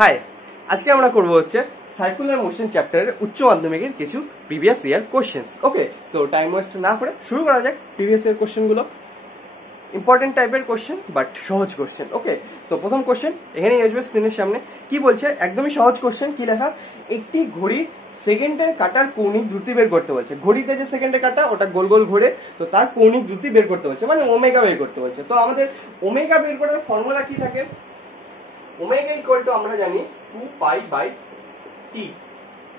High, আজকে আমরা করব হচ্ছে সার্কুলার মোশন চ্যাপ্টারের উচ্চ মাধ্যমিকের কিছু প্রিভিয়াস ইয়ার কোশ্চেন্স। ওকে, সো টাইম ওয়েস্ট না করে শুরু করা যাক প্রিভিয়াস ইয়ার কোশ্চেনগুলো। ইম্পর্টেন্ট টাইপের কোশ্চেন বাট সহজ কোশ্চেন। ওকে, সো প্রথম কোশ্চেন এখানেই আসবে স্ক্রিনের সামনে। কি বলছে? একদমই সহজ কোশ্চেন। কি লেখা? একটি ঘড়ির সেকেন্ডের কাটার কৌণিক দ্রুতি বের করতে বলছে। ঘড়িতে যে সেকেন্ডের কাটা ওটা গোল গোল ঘুরে, তো তার কৌণিক দ্রুতি বের করতে বলছে, মানে ওমেগা বের করতে বলছে। তো আমাদের ওমেগা বের করার ফর্মুলা কি থাকে? ওমেগা ইকুয়াল টু আমরা জানি 2 পাই বাই টি,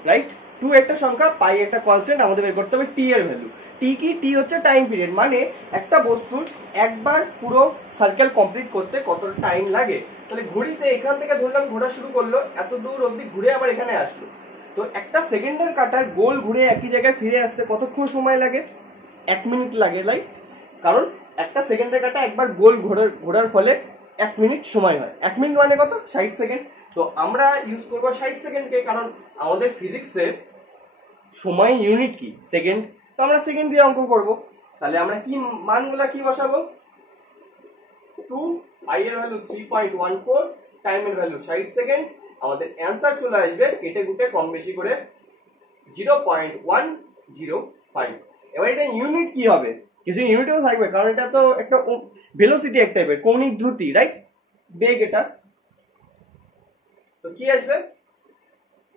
রাইট? 2 একটা সংখ্যা, পাই একটা কনস্ট্যান্ট, আমাদের বের করতে হবে টি এর ভ্যালু। টি কি? টি হচ্ছে টাইম পিরিয়ড, মানে একটা বস্তুর একবার পুরো সার্কেল কমপ্লিট করতে কত টাইম লাগে। তাহলে ঘড়িতে এখান থেকে ধরলাম ঘোরা শুরু করলো, এত দূর অবধি ঘুরে আবার এখানে আসলো, তো একটা সেকেন্ডের কাটার গোল ঘুরে একই জায়গায় ফিরে আসতে কতক্ষণ সময় লাগে? 1 মিনিট লাগে, রাইট? কারণ একটা সেকেন্ডের কাটা একবার গোল ঘোরার ফলে 1 মিনিট সময় হয়। 1 মিনিট মানে কত? 60 সেকেন্ড। তো আমরা ইউজ করবো 60 সেকেন্ডকে, কারণ আমাদের ফিজিক্সের সময় ইউনিট কি? সেকেন্ড। তো আমরা সেকেন্ড দিয়ে অঙ্ক করব। তাহলে আমরা কি মানগুলা কি বসাবো? 2, আই এর ভ্যালু 3.14, টাইমের ভ্যালু 60 সেকেন্ড। আমাদের অ্যান্সার চলে আসবে কেটে কুটে কম বেশি করে 0.105। এবার এটা ইউনিট কি হবে? কিছু ইউনিটও থাকবে, কারণ এটা তো একটা ভেলোসিটি এক টাইপের, কৌণিক দ্রুতি, রাইট? বেগ এটা। তো কি আসবে?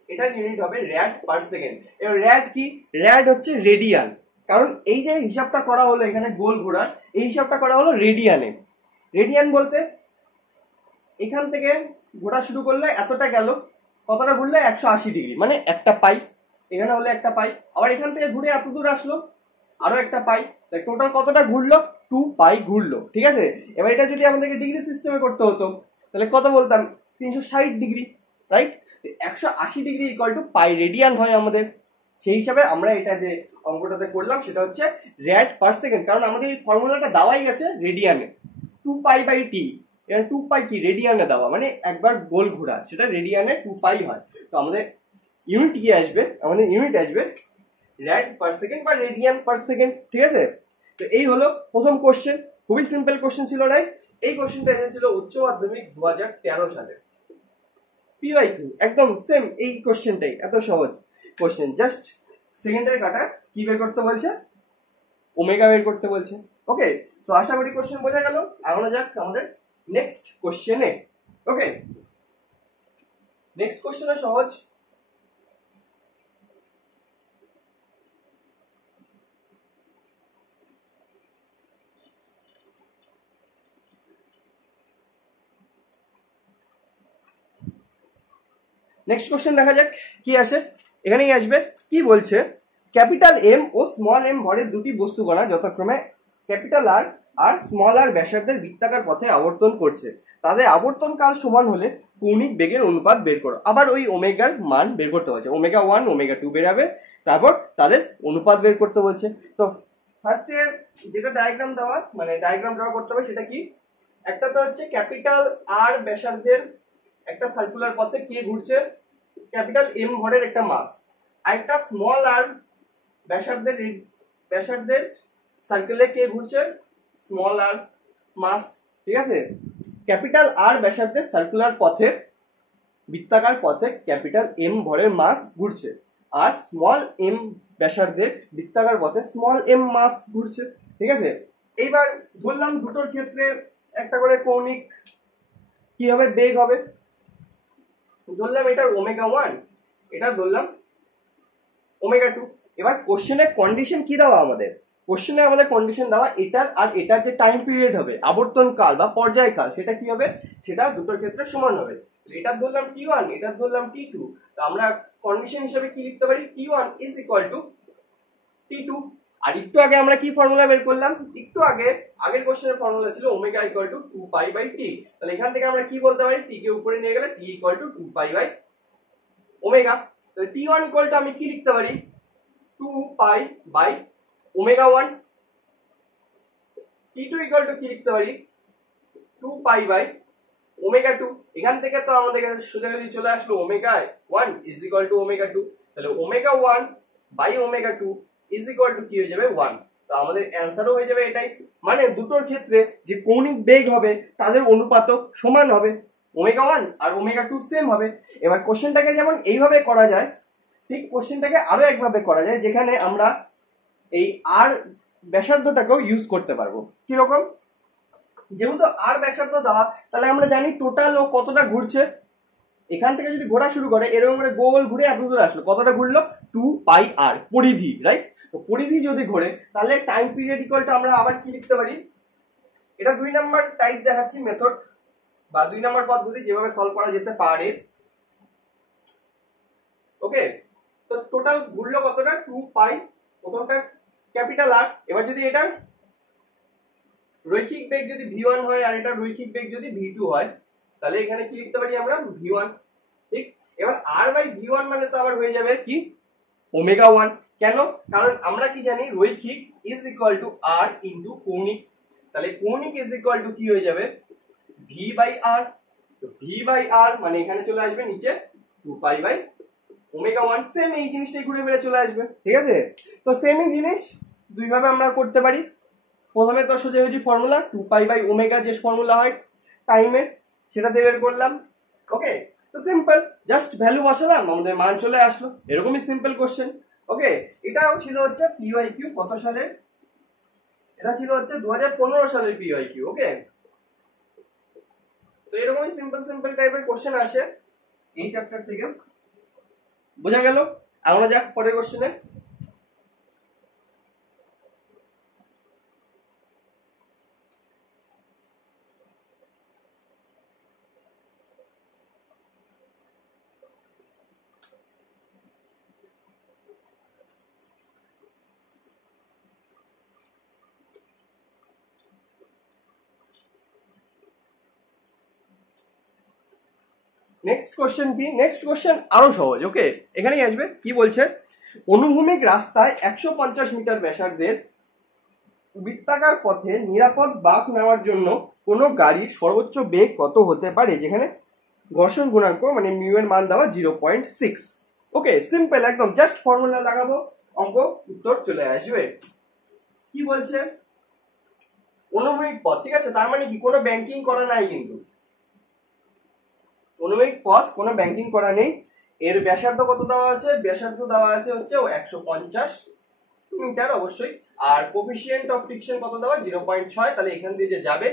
এটার ইউনিট হবে র্যাড পার সেকেন্ড। এবার র্যাড কি? র্যাড হচ্ছে রেডিয়ান, কারণ এই যে হিসাবটা করা হলো এখানে গোল ঘোরার, এই হিসাবটা করা হলো রেডিয়ানে। রেডিয়ান বলতে এখান থেকে ঘোরা শুরু করলে এতটা গেল, কতটা ঘুরলে? 180 ডিগ্রি, মানে একটা পাই। এখানে হলে একটা পাই, আবার এখান থেকে ঘুরে এত দূর আসলো, আরো একটা পাই। টোটাল কতটা ঘুরলো? 2 পাই ঘুরলো, ঠিক আছে? এবার এটা যদি আমাদেরকে ডিগ্রি সিস্টেমে করতে হতো তাহলে কত বলতাম? 360 degree, right? 180 degree equal to pi radian হয় আমাদের। সেই হিসাবে আমরা এটা যে অঙ্কটাতে করলাম সেটা হচ্ছে র্যাড পার সেকেন্ড, কারণ আমাদের এই ফর্মুলাটা দেওয়াই আছে রেডিয়ানে, 2 পাই বাই টি। এর 2 পাই কি? রেডিয়ানে দেওয়া, মানে একবার গোল ঘোরা, সেটা রেডিয়ানে 2 পাই হয়। তো আমাদের ইউনিট কি আসবে? আমাদের ইউনিট আসবে র্যাড পার সেকেন্ড বা রেডিয়ান পার সেকেন্ড, ঠিক আছে? তো এই হলো প্রথম কোশ্চেন। খুবই সিম্পল কোশ্চেন ছিল, রাইট? এই কোশ্চেনটা এসেছিল উচ্চ মাধ্যমিক 2013 সালে। পিওয়াইকিউ একদম সেম এই কোশ্চেনটাই, এত সহজ কোশ্চেন। জাস্ট সেকেন্ডের কাটা কি বের করতে বলছে? ওমেগা বের করতে বলছে। ওকে, তো আশা করি কোশ্চেন বোঝা গেল। এখনো যাক আমাদের নেক্সট কোশ্চেনে। ওকে, নেক্সট কোশ্চেনে সহজ। নেক্সট কোশ্চেন দেখা যাক কি আসে। এখানেই আসবে। কি বলছে? ক্যাপিটাল এম ও স্মল এম ভরের দুটি বস্তু কণা যথাক্রমে ক্যাপিটাল আর আর স্মল আর ব্যাসার্ধের বৃত্তাকার পথে আবর্তন করছে। তাদের আবর্তন কাল সমান হলে কৌণিক বেগের অনুপাত বের করো। আবার ওই ওমেগার মান বের করতে বলছে। ওমেগা 1 ওমেগা 2 বেরাবে, তারপর তাদের অনুপাত বের করতে বলছে। তো ফার্স্টে যেটা ডায়াগ্রাম দেওয়া, মানে ডায়াগ্রাম ড্র করতে হবে, সেটা কি? একটা তো হচ্ছে ক্যাপিটাল আর ব্যাসার্ধের একটা সার্কুলার পথে কে ঘুরছে, ক্যাপিটাল এম ভরের একটা মাস, আর একটা স্মল আর ব্যাসার্ধের সার্কেলে কে ঘুরছে, স্মল আর মাস, ঠিক আছে? ক্যাপিটাল আর ব্যাসার্ধের সার্কুলার পথে বৃত্তাকার পথে ক্যাপিটাল এম ভরের মাস ঘুরছে, আর স্মল এম ব্যাসার্ধের বৃত্তাকার পথে স্মল এম মাস ঘুরছে, ঠিক আছে? এইবার ধরলাম দুটোর ক্ষেত্রে একটা করে কৌণিক কি হবে? বেগ হবে। ধরলাম এটার ওমেগা 1, এটা ধরলাম ওমেগা 2। এবার কোশ্চেনে কন্ডিশন কি দেওয়া? আমাদের কোশ্চেনে আমাদের কন্ডিশন দেওয়া এটার আর এটার যে টাইম পিরিয়ড হবে, আবর্তন কাল বা পর্যায়কাল, সেটা কি হবে? সেটা দুটোর ক্ষেত্রে সমান হবে। এটার ধরলাম T1, এটার ধরলাম T2। তো আমরা কন্ডিশন হিসেবে কি লিখতে পারি? T1 is equal two T2। আর একটু আগে আমরা কি ফর্মুলা বের করলাম? একটু আগে আগের কোশ্চেনের ফর্মুলা ছিল omega equal to 2 pi by T. তাহলে এখান থেকে আমরা কি বলতে পারি? টি কে উপরে নিয়ে গেলে T equal to 2 pi by omega. তাহলে T1 ইকুয়াল টু আমি কি লিখতে পারি? 2 pi by omega 1। T2 equal to কি লিখতে পারি? 2 পাই বাই ওমেগা 2। এখান থেকে তো আমাদের কাছে সোজাসুজি চলে আসলো omega 1 is equal to omega 2। তাহলে omega 1 by omega 2 is equal to কি হয়ে যাবে? 1। তো আমাদের অ্যান্সারও হয়ে যাবে এটাই। মানে দুটোর ক্ষেত্রে যে কৌণিক বেগ হবে তাদের অনুপাতক সমান হবে। ওমেগা 1 আর ওমেগা 2 সেম হবে। এবার কোশ্চেনটাকে যেমন এইভাবে করা যায়, ঠিক কোশ্চেনটাকে আরো একভাবে করা যায়, যেখানে আমরা এই আর ব্যাসার্ধটাকেও ইউজ করতে পারবো। কিরকম? যেহেতু আর ব্যাসার্ধ দেওয়া, তাহলে আমরা জানি টোটাল ও কতটা ঘুরছে। এখান থেকে যদি ঘোরা শুরু করে এরকম করে গোল ঘুরে এত দূরে আসলো, কতটা ঘুরলো? 2πr, পরিধি, রাইট? তো পরিধি যদি ঘোরে তাহলে টাইম পিরিয়ড ইকুয়াল টু আমরা আবার কি লিখতে পারি? এটা 2 নাম্বার টাইপ দেখাচ্ছি মেথড বা 2 নাম্বার পদ্ধতি যেভাবে সলভ করা যেতে পারে। ওকে, তো টোটাল ঘুরলো কতটা? 2π, প্রথমটা ক্যাপিটাল আর। এবার যদি এটা রৈখিক বেগ যদি v1 হয় আর এটা রৈখিক বেগ যদি v2 হয়, তাহলে এখানে কি লিখতে পারি আমরা? v1, ঠিক? এবার r বাই v1 মানে তো আবার হয়ে যাবে কি? ওমেগা 1। কেন? কারণ আমরা কি জানি রৈখিক is equal two r into কৌণিক। তাহলে কৌণিক ইজ ইকুয়াল টু কি হয়ে যাবে? v by r। তো v বাই r মানে এখানে চলে আসবে নিচে 2π বাই ওমেগা 1। সেম এই জিনিসটাই ঘুরে ফিরে চলে আসবে, ঠিক আছে? তো সেমই জিনিস দুই ভাবে আমরা করতে পারি। প্রথমে তো সোজাসুজি ফর্মুলা 2π বাই ওমেগা যে ফর্মুলা হয় টাইমের, সেটা দিয়ে বের করলাম। ওকে, তো সিম্পল, জাস্ট ভ্যালু বসালাম, আমাদের মান চলে আসলো। এরকমই সিম্পল কোশ্চেন। ওকে, এটাও ছিল হচ্ছে পিওয়াইকিউ কত সালে? এটা ছিল হচ্ছে 2015 সালের পিওয়াইকিউ। ওকে, তো এরকমই সিম্পল সিম্পল টাইপের কোশ্চেন আসে এই চ্যাপ্টার থেকে। বোঝা গেল? আমরা যাক পরের কোশ্চেনে। নেক্সট কোশ্চেন কি? নেক্সট কোশ্চেন আরো সহজ। ওকে, এখানেই আসবে। কি বলছে? অনুভূমিক রাস্তায় 150 মিটার ব্যাসার্ধের বৃত্তাকার পথে নিরাপদ বাঁক নেওয়ার জন্য কোনো গাড়ির সর্বোচ্চ বেগ কত হতে পারে, যেখানে ঘর্ষণ গুণাঙ্ক মানে মিউ এর মান দেওয়া 0.6। ওকে, সিম্পল একদম, জাস্ট ফর্মুলা লাগাবো, অঙ্ক উত্তর চলে আসবে। কি বলছে? অনুভূমিক পথ, ঠিক আছে? তার মানে কি কোনো ব্যাংকিং করা নাই, কিন্তু অনুভূমিক পথ কোনো ব্যাংকিং করা নেই। এর ব্যাসার্ধ কত দেওয়া আছে? ব্যাসার্ধ দেওয়া আছে হচ্ছে 150 মিটার অবশ্যই। আর কোফিশিয়েন্ট অফ ফ্রিকশন কত দেওয়া? 0.6। তাহলে এখান দিয়ে যে যাবে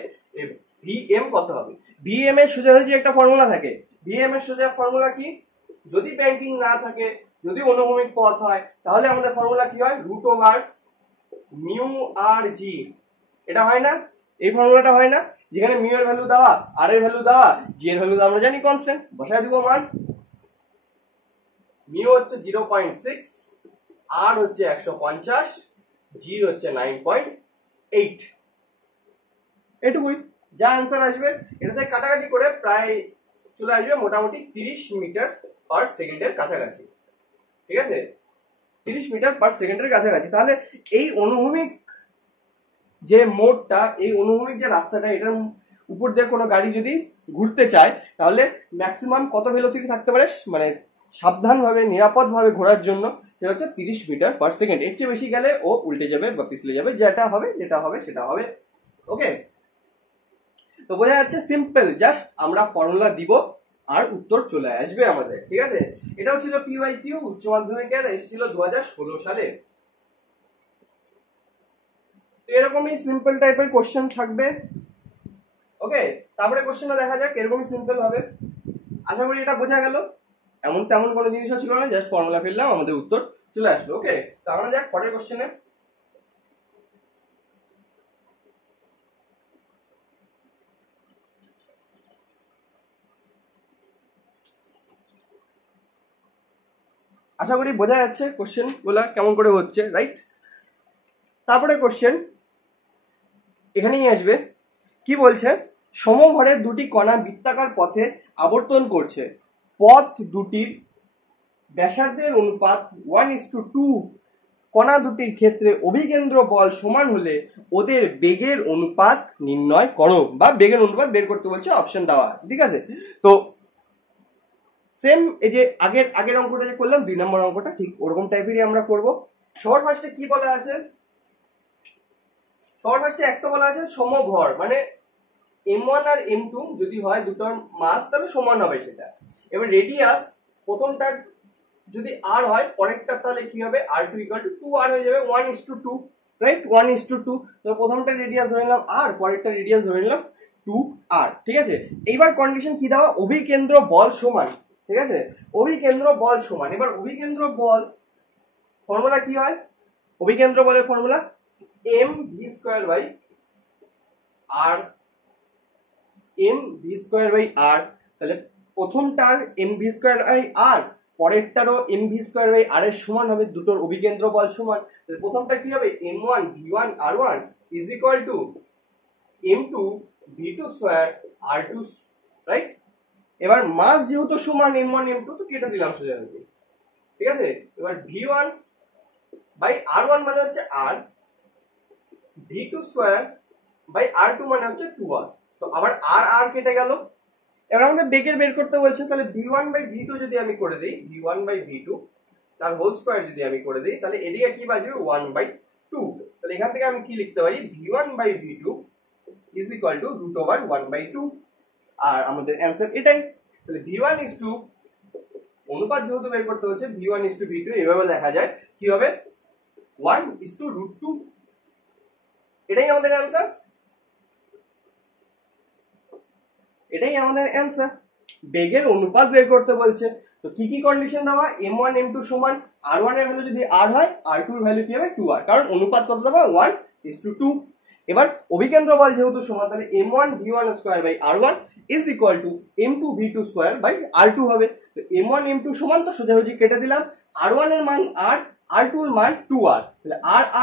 ভিএম কত হবে? ভিএম এর সোজাসুজি একটা ফর্মুলা থাকে। ভিএম এর সোজা ফর্মুলা কি? যদি ব্যাংকিং না থাকে, যদি অনুভূমিক পথ হয়, তাহলে আমাদের ফর্মুলা কি হয়? রুট ওভার মিউ আর জি। এটা হয় না? এই ফর্মুলাটা হয় না? যেখানে মিউ এর ভ্যালু দেওয়া, আর এর ভ্যালু দেওয়া, জি এর ভ্যালু আমরা জানি কনস্ট্যান্ট, বসায় দিব মান। মিউ হচ্ছে 0.6, আর হচ্ছে 150, জি হচ্ছে 9.8। এটুকুই যা অ্যান্সার আসবে। এটাতে কাটাকাটি করে প্রায় চলে আসবে মোটামুটি 30 মিটার পার সেকেন্ডের কাছাকাছি, ঠিক আছে? 30 মিটার পার সেকেন্ডের কাছাকাছি। তাহলে এই অনুভূমিক যে মোড়টা, এই অনুভূমিক যে রাস্তাটা, এটার উপর দিয়ে কোনো গাড়ি যদি ঘুরতে চায়, তাহলে ম্যাক্সিমাম কত ভেলোসিটি থাকতে পারে, মানে সাবধানভাবে নিরাপদভাবে ঘোরার জন্য, সেটা হচ্ছে 30 মিটার পার সেকেন্ড। এর চেয়ে বেশি গেলে ও উল্টে যাবে বা পিছলে যাবে, যেটা হবে সেটা হবে। ওকে, তো বোঝা যাচ্ছে সিম্পল, জাস্ট আমরা ফর্মুলা দিব আর উত্তর চলে আসবে আমাদের, ঠিক আছে? এটাও ছিল পিওয়াইকিউ উচ্চ মাধ্যমিকের, এসেছিল 2016 সালে। তো এরকমই সিম্পল টাইপের কোশ্চেন থাকবে। ওকে, তারপরে কোশ্চেনটা দেখা যাক, এরকমই সিম্পল হবে। আশা করি এটা বোঝা গেল। এমন তেমন কোনো জিনিসও ছিল না, জাস্ট ফর্মুলা ফেললাম, আমাদের উত্তর চলে আসলো। ওকে, তো আমরা যাক পরের কোশ্চেনে। আশা করি বোঝা যাচ্ছে কোশ্চেন গুলা কেমন করে হচ্ছে, রাইট? তারপরে কোশ্চেন এখানেই আসবে। কি বলছে? সমভরের দুটি কণা বৃত্তাকার পথে আবর্তন করছে, পথ দুটির ব্যাসার্ধের অনুপাত 1:2। কণা দুটির ক্ষেত্রে অভিকেন্দ্র বল সমান হলে ওদের বেগের অনুপাত নির্ণয় করো, বা বেগের অনুপাত বের করতে বলছে, অপশন দেওয়া, ঠিক আছে? তো সেম এই যে আগের অঙ্কটা যে করলাম 2 নম্বর অঙ্কটা, ঠিক ওরকম টাইপেরই আমরা করব। সবার ফার্স্টে কি বলা আছে? সবার ফার্স্টে একটা বলা আছে সমভর, মানে m1 আর m2 যদি হয় দুটোর মাস তাহলে সমান হবে সেটা। এবার রেডিয়াস প্রথমটার যদি r হয় পরেরটা তাহলে কি হবে r2 = 2r হয়ে যাবে 1:2, রাইট? 1:2। তো প্রথমটা রেডিয়াস ধরে নিলাম r, পরেরটা রেডিয়াস ধরে নিলাম 2r, ঠিক আছে? এইবার কন্ডিশন কি দেওয়া, অভিকেন্দ্র বল সমান, ঠিক আছে? অভিকেন্দ্র বল সমান। এবার অভিকেন্দ্র বল ফর্মুলা কি হয়, অভিকেন্দ্র বলের ফর্মুলা mv² r, mv²r। তাহলে প্রথমটার mv²r, পরেরটারও mv²r এর সমান হবে, দুটোর অভিকেন্দ্র বল সমান। তাহলে প্রথমটা কি হবে m1 v1 r1 = m2 v2² r2, right? এবার মাস যেহেতু সমান m1 m2 তো কেটে দিলাম সোজা, ঠিক আছে? এবার v1 r1 মানে হচ্ছে r, v2² r2 মানে হচ্ছে 2r। তো আবার r কেটে গেল। এবার আমাদের বেগের বের করতে বলছে, তাহলে v1/v2 যদি আমি করে দিই, v1/v2 তার হোল স্কয়ার যদি আমি করে দিই, তাহলে এদিকে কি বাজবে 1/2। তাহলে এখান থেকে আমি কি লিখতে পারি, v1/v2 = √1/2। আর আমাদের অ্যানসার এটাই। তাহলে v1 অনুপাত যেহেতু বের করতে হচ্ছে, v1:v2 এভাবে লেখা যায়, কি হবে 1:√2। এটাই আমাদের অ্যানসার, এটাই আমাদের অ্যানসার। বেগের অনুপাত বের করতে বলছে, তো কি কি কন্ডিশন দেওয়া, m1 m2 সমান, r1 এর ভ্যালু যদি r হয়, r2 এর ভ্যালু কি হবে 2r, কারণ অনুপাত কত দেওয়া 1:2। এবার অভিকেন্দ্র বল যেহেতু সমান, তাহলে m1 v1² r1 = m2 v2² r2 হবে। তো m1 m2 সমান, তো সোজাসুজি কেটে দিলাম, r1 এর মান r, r2 এর মান 2r, তাহলে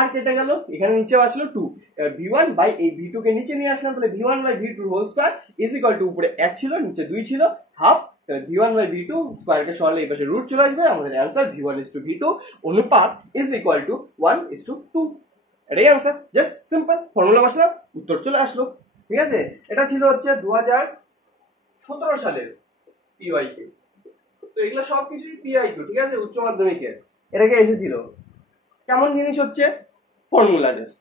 r কেটে গেল, এখানে নিচে আসলো 2। এবার v1 এই v2 কে নিচে নিয়ে আসলাম, তাহলে v1/v2 হোল স্কয়ার = উপরে 1 ছিল, নিচে 2 ছিল, হাফ। তাহলে v1/v2 স্কয়ারকে সরালে এই পাশে রুট চলে আসবে, আমাদের অ্যানসার v1:v2 অনুপাত = 1:2। এটাই অ্যানসার, জাস্ট সিম্পল, ফর্মুলা বসালাম, উত্তর চলে আসলো, ঠিক আছে? এটা ছিল হচ্ছে 2017 সালের পিওয়াইকিউ। তো এগুলো সবকিছুই পিওয়াইকিউ, ঠিক আছে, উচ্চ মাধ্যমিকের এটাকে এসেছিল। কেমন জিনিস হচ্ছে ফর্মুলা জাস্ট,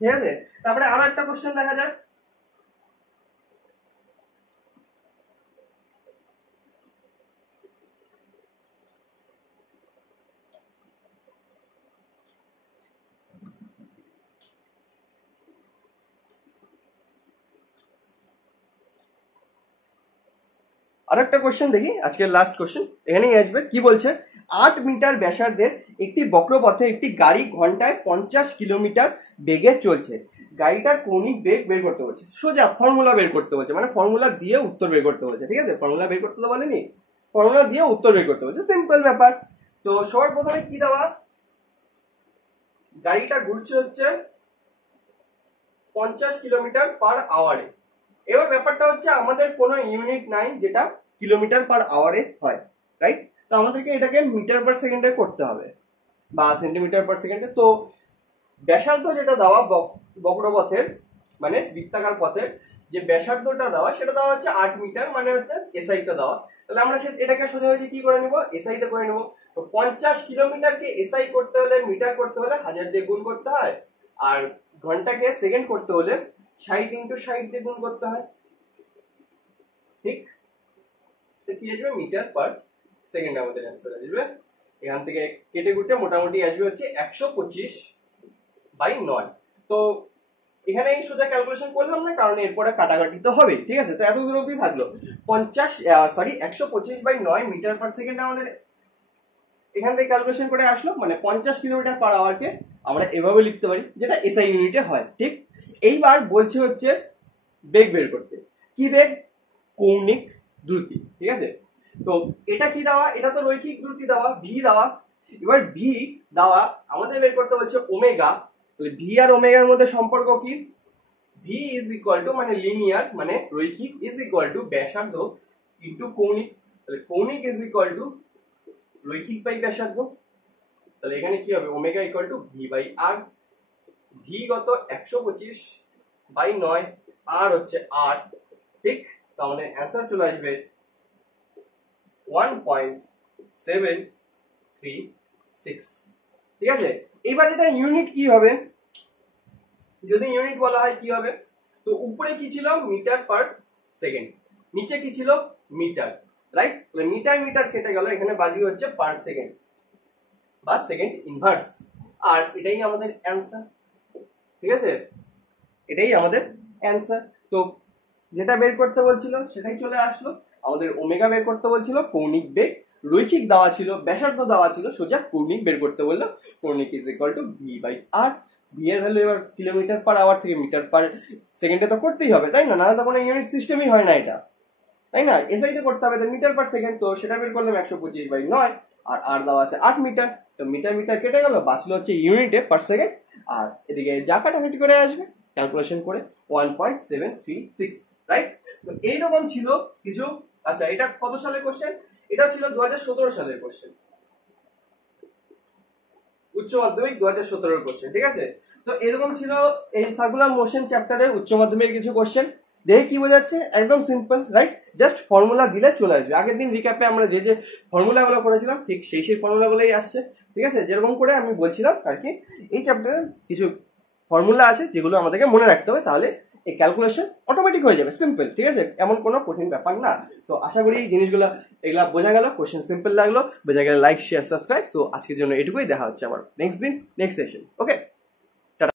ঠিক আছে? তারপরে আরো একটা কোশ্চেন দেখা যাক। আরেকটা কোশ্চেন দেখি, আজকের লাস্ট কোশ্চেন এখানেই আসবে। কি বলছে, 8 মিটার ব্যাসার্ধের একটি বক্রপথে একটি গাড়ি ঘন্টায় 50 কিলোমিটার বেগে চলছে, গাড়িটার কৌণিক বেগ বের করতে বলছে। সোজা ফর্মুলা বের করতে বলছে, মানে ফর্মুলা দিয়ে উত্তর বের করতে বলছে, ঠিক আছে? ফর্মুলা বের করতে তো বলেনি, ফর্মুলা দিয়ে উত্তর বের করতে বলছে, সিম্পল ব্যাপার। তো সবার প্রথমে কি দেওয়া, গাড়িটা ঘুরছে হচ্ছে 50 কিলোমিটার পার আওয়ারে। এবার ব্যাপারটা হচ্ছে আমাদের কোনো ইউনিট নাই যেটা কিলোমিটার পার আওয়ারে হয়, রাইট? তো আমাদেরকে এটাকে মিটার পার সেকেন্ডে করতে হবে বা সেন্টিমিটার পার সেকেন্ডে। তো ব্যাসার্ধ যেটা দেওয়া বক্রপথের মানে বৃত্তাকার পথের যে ব্যাসার্ধটা দেওয়া, সেটা দেওয়া হচ্ছে 8 মিটার, মানে হচ্ছে এসআইটা দেওয়া। তাহলে আমরা এটাকে সোজাসুজি কি করে নেব, এসআই তে করে নেব। তো 50 কিলোমিটারকে এসআই করতে হলে, মিটার করতে হলে 1000 দিয়ে গুণ করতে হয়, আর ঘন্টাকে সেকেন্ড করতে হলে 60 × 60 দিয়ে গুণ করতে হয়, ঠিক? তো কি আসবে, মিটার পার সেকেন্ড আমাদের অ্যান্সার আসবে। এখান থেকে কেটে কুটে মোটামুটি আসবে হচ্ছে 125/9। তো এখানে এই সোজা ক্যালকুলেশন করলাম না, কারণ এরপরে কাটাকাটি তো হবে, ঠিক আছে? তো এত দূর অবধি থাকলো 125/9 মিটার পার সেকেন্ড আমাদের এখান থেকে ক্যালকুলেশন করে আসলো, মানে 50 কিলোমিটার পার আওয়ারকে আমরা এভাবে লিখতে পারি, যেটা এসআই ইউনিটে হয়, ঠিক? এইবার বলছে হচ্ছে বেগ বের করতে। কি বেগ, কৌণিক দ্রুতি, ঠিক আছে? তো এটা কি দেওয়া, এটা তো রৈখিক দ্রুতি দেওয়া, ভি দেওয়া। এবার ভি দেওয়া আমাদের বের করতে হচ্ছে ওমেগা। তাহলে ভি আর ওমেগার মধ্যে সম্পর্ক কি, ভি = মানে লিনিয়ার, মানে রৈখিক, ব্যাসার্ধ ইনটু কৌণিক। তাহলে কৌণিক = রৈখিক বাই ব্যাসার্ধ। তাহলে এখানে কি হবে, ওমেগা = v/r। ভি কত, 125/9, আর হচ্ছে r, ঠিক? তো আমাদের অ্যান্সার চলে আসবে 1.736, ঠিক আছে? এবার এটা ইউনিট কি হবে, যদি ইউনিট বলা হয় কি হবে, তো তো উপরে কি ছিল মিটার পার সেকেন্ড, নিচে কি ছিল মিটার, রাইট? তাহলে মিটার মিটার কেটে গেল, এখানে বাজি হচ্ছে পার সেকেন্ড বা সেকেন্ড ইনভার্স, আর এটাই আমাদের অ্যান্সার। ঠিক আছে, এটাই আমাদের অ্যান্সার। তো যেটা বের করতে বলছিল সেটাই চলে আসলো, আমাদের ওমেগা বের করতে বলছিল, কৌণিক বেগ রৈখিক দেওয়া ছিল, ব্যাসার্ধ দেওয়া ছিল, সোজা কৌণিক বের করতে বললো। কৌণিক is equal to V by R. ভি এর ভ্যালু এবার কিলোমিটার পার আওয়ার থেকে মিটার পার সেকেন্ডে তো করতেই হবে, তাই না? নাহলে তো কোনো ইউনিট সিস্টেমই হয় না এটা, তাই না? এসআই তে করতে হবে, তো মিটার পার সেকেন্ড, তো সেটা বের করলাম 125/9, আর আর দেওয়া আছে 8 মিটার, তো মিটার মিটার কেটে গেল, বাঁচলো হচ্ছে ইউনিটে পার সেকেন্ড, আর এদিকে যা কাটাকাটি করে আসবে ক্যালকুলেশন করে 1.736, রাইট? তো এইরকম ছিল কিছু। আচ্ছা, এটা কত সালের কোশ্চেন? এটা ছিল 2017 সালের কোশ্চেন, উচ্চ মাধ্যমিক 2017 কোশ্চেন। ঠিক আছে, তো এরকম ছিল এই সার্কুলার মোশন চ্যাপ্টারে উচ্চ মাধ্যমিকের কিছু কোশ্চেন। দেখে কি বোঝাচ্ছে? একদম সিম্পল, রাইট? জাস্ট ফর্মুলা দিলে চলে আসবে। আগের দিন রিক্যাপে আমরা যে যে ফর্মুলাগুলো করেছিলাম ঠিক সেই ফর্মুলাগুলোই আসছে। ঠিক আছে, যেরকম করে আমি বলছিলাম আর কি, এই চ্যাপ্টারে কিছু ফর্মুলা আছে যেগুলো আমাদেরকে মনে রাখতে হবে, তাহলে এই ক্যালকুলেশন অটোমেটিক হয়ে যাবে, সিম্পল। ঠিক আছে, এমন কোনো কঠিন ব্যাপার না। তো আশা করি এই জিনিসগুলো এগুলা বোঝা গেল, কোশ্চেন সিম্পল লাগলো, বোঝা গেলে লাইক শেয়ার সাবস্ক্রাইব। সো আজকের জন্য এটুকুই, দেখা হচ্ছে আবার নেক্সট দিন নেক্সট সেশন। ওকে।